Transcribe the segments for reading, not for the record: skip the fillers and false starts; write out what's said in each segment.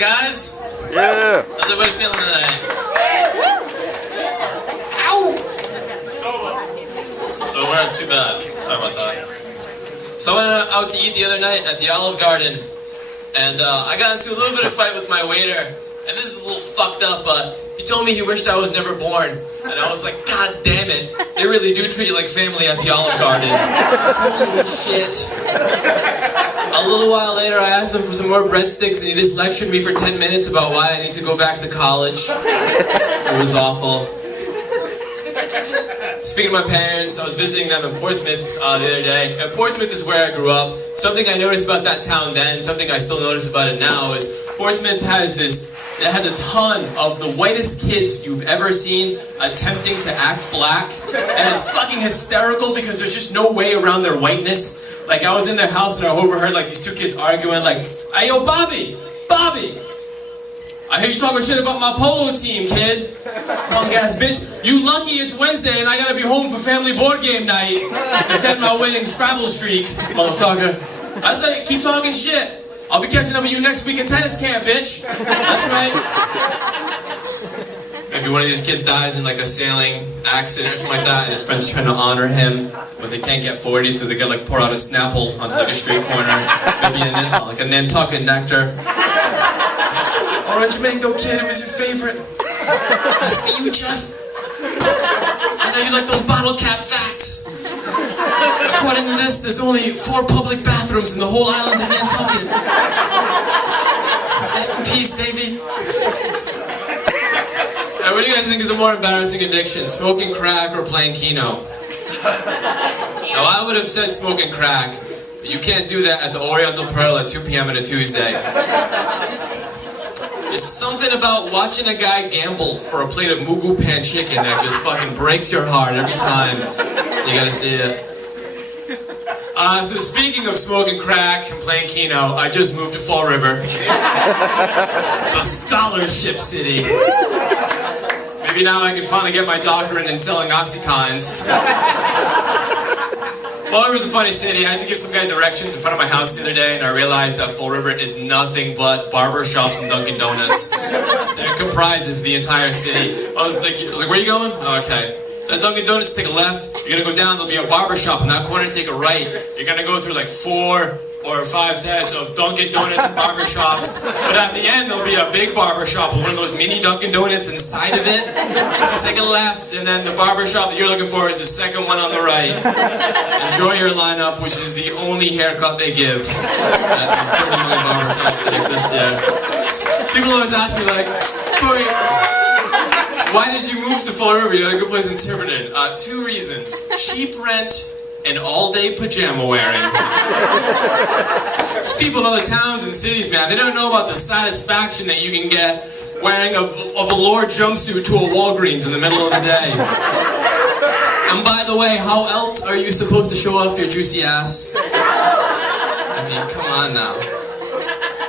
guys? Yeah. How's everybody feeling today? Ow! So it's too bad. Sorry about that. So I went out to eat the other night at the Olive Garden, and I got into a little bit of fight with my waiter. And this is a little fucked up, but he told me he wished I was never born. And I was like, God damn it. They really do treat you like family at the Olive Garden. Holy shit. A little while later, I asked him for some more breadsticks, and he just lectured me for 10 minutes about why I need to go back to college. It was awful. Speaking of my parents, I was visiting them in Portsmouth the other day. And Portsmouth is where I grew up. Something I noticed about that town then, something I still notice about it now, is Portsmouth has a ton of the whitest kids you've ever seen attempting to act black. And it's fucking hysterical because there's just no way around their whiteness. Like, I was in their house and I overheard like these two kids arguing like, "Hey, yo, Bobby! I hear you talking shit about my polo team, kid. Punk ass bitch. You lucky it's Wednesday and I gotta be home for family board game night to set my winning Scrabble streak, motherfucker." I said, keep talking shit. I'll be catching up with you next week at tennis camp, bitch. That's right. Maybe one of these kids dies in like a sailing accident or something like that, and his friends are trying to honor him, but they can't get 40, so they gotta like pour out a Snapple onto like a street corner. Maybe like a Nantucket nectar. Orange mango kid, it was your favorite. That's for you, Jeff. I know you like those bottle cap facts. According to this, there's only 4 public bathrooms in the whole island of Nantucket. Rest in peace, baby. Now, what do you guys think is the more embarrassing addiction? Smoking crack or playing Keno? Now, I would have said smoking crack, but you can't do that at the Oriental Pearl at 2 p.m. on a Tuesday. There's something about watching a guy gamble for a plate of Mugu Pan chicken that just fucking breaks your heart every time. You gotta see it. So speaking of smoking crack and playing Keno, I just moved to Fall River. The scholarship city. Maybe now I can finally get my doctorate in selling Oxycons. Fall River's a funny city. I had to give some guy directions in front of my house the other day, and I realized that Fall River is nothing but barber shops and Dunkin' Donuts. It comprises the entire city. I was like, where are you going? Oh, okay. At Dunkin' Donuts, take a left. You're gonna go down, there'll be a barber shop. In that corner, take a right. You're gonna go through like 4 or 5 sets of Dunkin' Donuts and barber shops. But at the end, there'll be a big barber shop with one of those mini Dunkin' Donuts inside of it. Take a left, and then the barber shop that you're looking for is the second one on the right. Enjoy your lineup, which is the only haircut they give at these 30 million barber shops that exist here. People always ask me like, Corey, why did you move to Fall River? You had a good place in Tiverton. 2 reasons. Cheap rent and all-day pajama wearing. These people in other towns and cities, man, they don't know about the satisfaction that you can get wearing a velour jumpsuit to a Walgreens in the middle of the day. And by the way, how else are you supposed to show off your juicy ass? I mean, come on now.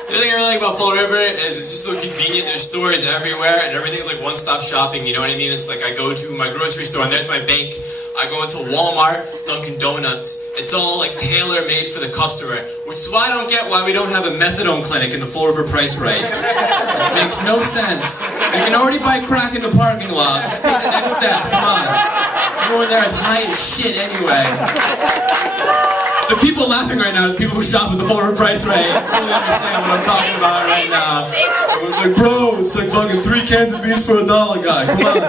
The other thing I really like about Fall River is it's just so convenient. There's stores everywhere, and everything's like one-stop shopping, you know what I mean? It's like I go to my grocery store, and there's my bank. I go into Walmart, Dunkin' Donuts. It's all like tailor-made for the customer, which is why I don't get why we don't have a methadone clinic in the Fall River price right. It makes no sense. You can already buy crack in the parking lot. Just take the next step, come on. Everyone there is high as shit anyway. The people laughing right now are the people who shop at the Fall River price rate. I totally understand what I'm talking about right now. It was like, bro, it's like fucking 3 cans of beans for $1, guy. Come on.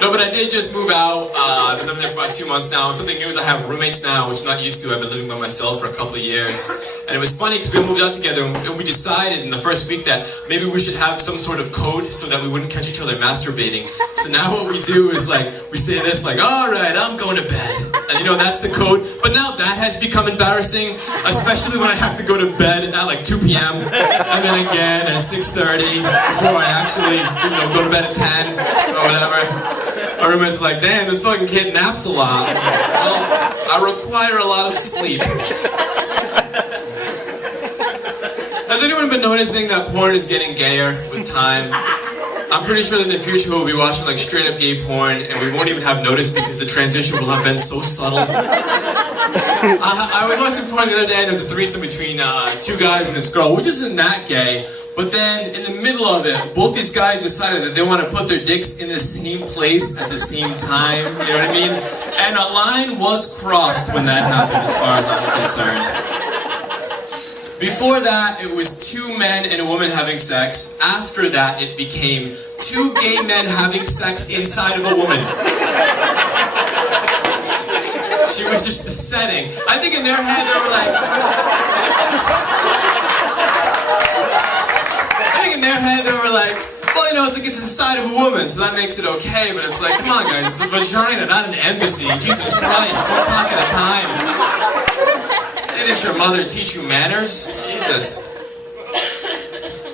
No, but I did just move out. I've been living there for about 2 months now. Something new is I have roommates now, which I'm not used to. I've been living by myself for a couple of years. And it was funny because we moved out together and we decided in the first week that maybe we should have some sort of code so that we wouldn't catch each other masturbating. So now what we do is like, we say this like, all right, I'm going to bed. And you know, that's the code. But now that has become embarrassing, especially when I have to go to bed at like 2 p.m. and then again at 6:30 before I actually, go to bed at 10 or whatever. My roommate's like, damn, this fucking kid naps a lot. Well, I require a lot of sleep. Has anyone been noticing that porn is getting gayer with time? I'm pretty sure that in the future we'll be watching like straight up gay porn and we won't even have noticed because the transition will have been so subtle. I was watching porn the other day, and there was a threesome between two guys and this girl, which isn't that gay. But then, in the middle of it, both these guys decided that they want to put their dicks in the same place at the same time. You know what I mean? And a line was crossed when that happened, as far as I'm concerned. Before that, it was two men and a woman having sex. After that, it became two gay men having sex inside of a woman. She was just the setting. I think in their head they were like... well, you know, it's like it's inside of a woman, so that makes it okay, but it's like, come on guys, it's a vagina, not an embassy. Jesus Christ, one pocket at a time. Didn't your mother teach you manners? Jesus.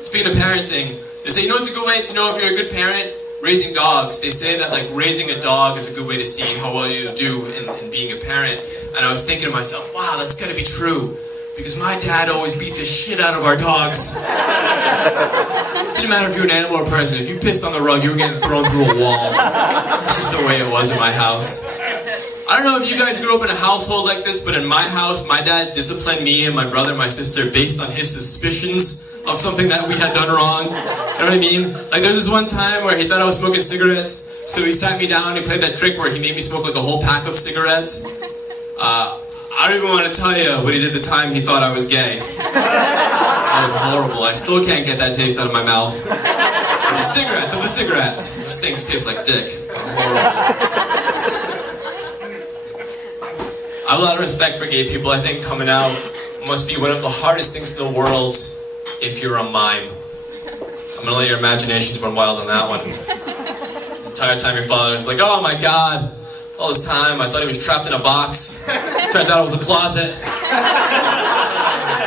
Speaking of parenting, they say, you know what's a good way to know if you're a good parent? Raising dogs. They say that like raising a dog is a good way to see how well you do in being a parent. And I was thinking to myself, wow, that's gotta be true. Because my dad always beat the shit out of our dogs. It didn't matter if you were an animal or a person. If you pissed on the rug, you were getting thrown through a wall. It's just the way it was in my house. I don't know if you guys grew up in a household like this, but in my house, my dad disciplined me and my brother and my sister based on his suspicions of something that we had done wrong. You know what I mean? Like there was this one time where he thought I was smoking cigarettes, so he sat me down and he played that trick where he made me smoke like a whole pack of cigarettes. I don't even want to tell you what he did the time he thought I was gay. That was horrible. I still can't get that taste out of my mouth. The cigarettes. Those things taste like dick. Horrible. I have a lot of respect for gay people. I think coming out must be one of the hardest things in the world if you're a mime. I'm gonna let your imaginations run wild on that one. The entire time your father is like, oh my god, all this time I thought he was trapped in a box. Turns out it was a closet. I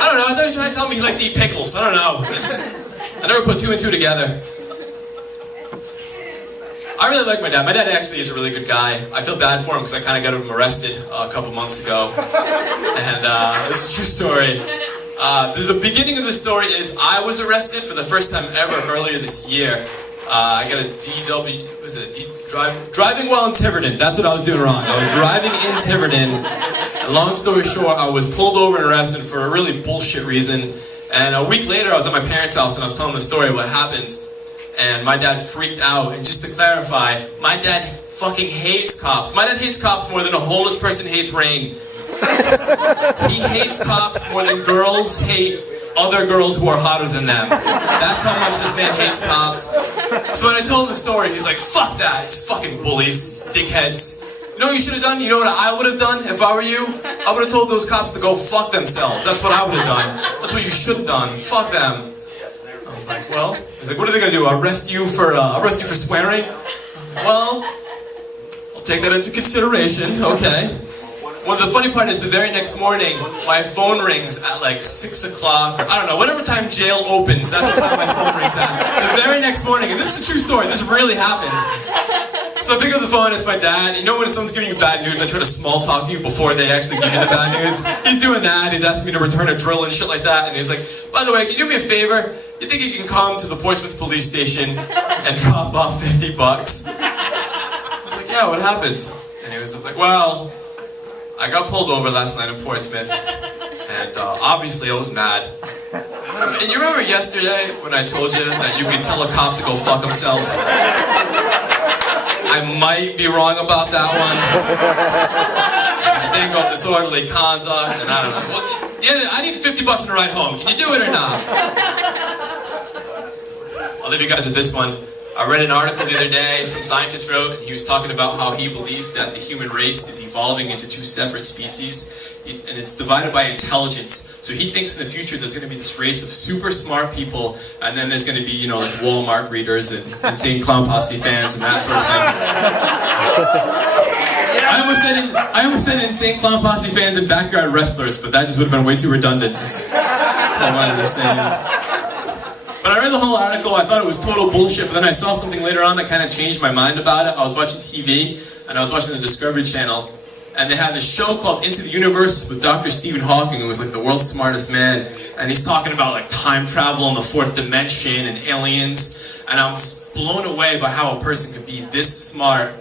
don't know, I thought he was trying to tell me he likes to eat pickles. I don't know. I never put two and two together. I really like my dad. My dad actually is a really good guy. I feel bad for him because I kind of got him arrested a couple months ago. And this is a true story. The beginning of the story is I was arrested for the first time ever earlier this year. I got a DW, driving while in Tiverton. That's what I was doing wrong. I was driving in Tiverton. And long story short, I was pulled over and arrested for a really bullshit reason. And a week later, I was at my parents' house and I was telling the story of what happened. And my dad freaked out. And just to clarify, my dad fucking hates cops. My dad hates cops more than a homeless person hates rain. He hates cops more than girls hate other girls who are hotter than them. That's how much this man hates cops. So when I told him the story, he's like, fuck that. It's fucking bullies. It's dickheads. You know what you should have done? You know what I would have done if I were you? I would have told those cops to go fuck themselves. That's what I would have done. That's what you should have done. Fuck them. I was like, well, he's like, what are they gonna do? Arrest you for swearing? Well, I'll take that into consideration. Okay. Well, the funny part is the very next morning, my phone rings at like 6 o'clock, or I don't know, whatever time jail opens, that's what time my phone rings at. The very next morning, and this is a true story, this really happens. So I pick up the phone, it's my dad. You know when someone's giving you bad news, I try to small talk you before they actually give you the bad news? He's doing that, he's asking me to return a drill and shit like that, and he's like, by the way, can you do me a favor? You think you can come to the Portsmouth police station and drop off 50 bucks? I was like, yeah, what happened? And he was just like, well, I got pulled over last night in Portsmouth, and obviously I was mad. And you remember yesterday when I told you that you could tell a cop to go fuck himself? I might be wrong about that one. This thing of disorderly conduct, and I don't know. Well, yeah, I need 50 bucks in a ride home. Can you do it or not? I'll leave you guys with this one. I read an article the other day, some scientist wrote, and he was talking about how he believes that the human race is evolving into two separate species, and it's divided by intelligence. So he thinks in the future there's going to be this race of super smart people, and then there's going to be, you know, like Walmart readers and insane clown posse fans and that sort of thing. I almost said insane clown posse fans and backyard wrestlers, but that just would have been way too redundant. That's all I wanted to say. But I read the whole article, I thought it was total bullshit, but then I saw something later on that kind of changed my mind about it. I was watching TV, and I was watching the Discovery Channel, and they had this show called Into the Universe with Dr. Stephen Hawking, who was like the world's smartest man, and he's talking about like time travel and the fourth dimension and aliens, and I'm just blown away by how a person could be this smart.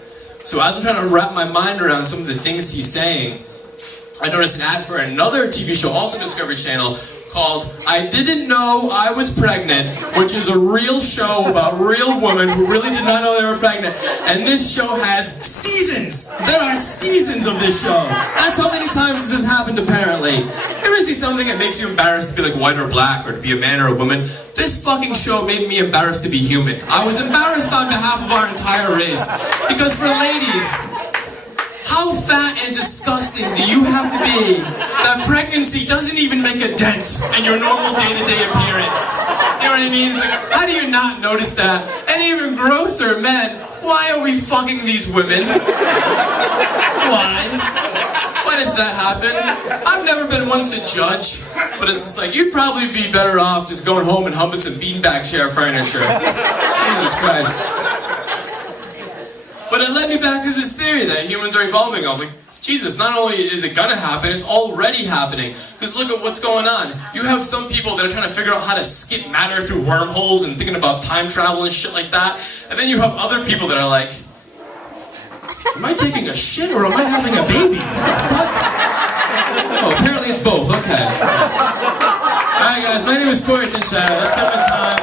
So as I'm trying to wrap my mind around some of the things he's saying, I noticed an ad for another TV show, also Discovery Channel, called I Didn't Know I Was Pregnant, which is a real show about real women who really did not know they were pregnant. And this show has seasons. There are seasons of this show. That's how many times this has happened, apparently. You ever see something that makes you embarrassed to be like white or black, or to be a man or a woman? This fucking show made me embarrassed to be human. I was embarrassed on behalf of our entire race. Because for ladies, how fat and disgusting do you have to be that pregnancy doesn't even make a dent in your normal day-to-day appearance? You know what I mean? It's like, how do you not notice that? And even grosser, men, why are we fucking these women? Why? Why does that happen? I've never been one to judge, but it's just like, you'd probably be better off just going home and humping some beanbag chair furniture. Jesus Christ. But it led me back to this theory that humans are evolving. I was like, Jesus, not only is it gonna happen, it's already happening. Because look at what's going on. You have some people that are trying to figure out how to skip matter through wormholes and thinking about time travel and shit like that. And then you have other people that are like, am I taking a shit or am I having a baby? What the fuck? Oh, apparently it's both, okay. Alright guys, my name is Tenchara. Let's give it time.